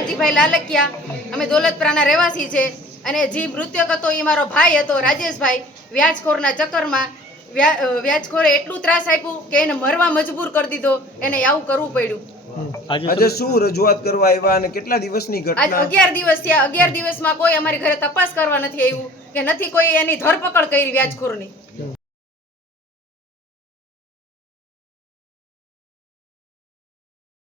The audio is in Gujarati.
લાલજીભાઈ લાલકિયા, અમે દોલતપરાના રહેવાસી છે. અને જે મૃતક હતો એ મારો ભાઈ હતો રાજેશભાઈ. વ્યાજખોરના ચક્કરમાં વ્યાજખોરે એટલું ત્રાસ આપ્યું કે એને મરવા મજબૂર કરી દીધો. એને આવું કરવું પડ્યું. આજે શું રજૂઆત કરવા આવ્યા અને કેટલા દિવસની આજ ઘટના? 11 દિવસ થયા. 11 દિવસમાં કોઈ અમારી ઘરે તપાસ કરવા નથી આવ્યું કે નથી કોઈ એની ધરપકડ કરી વ્યાજખોરની.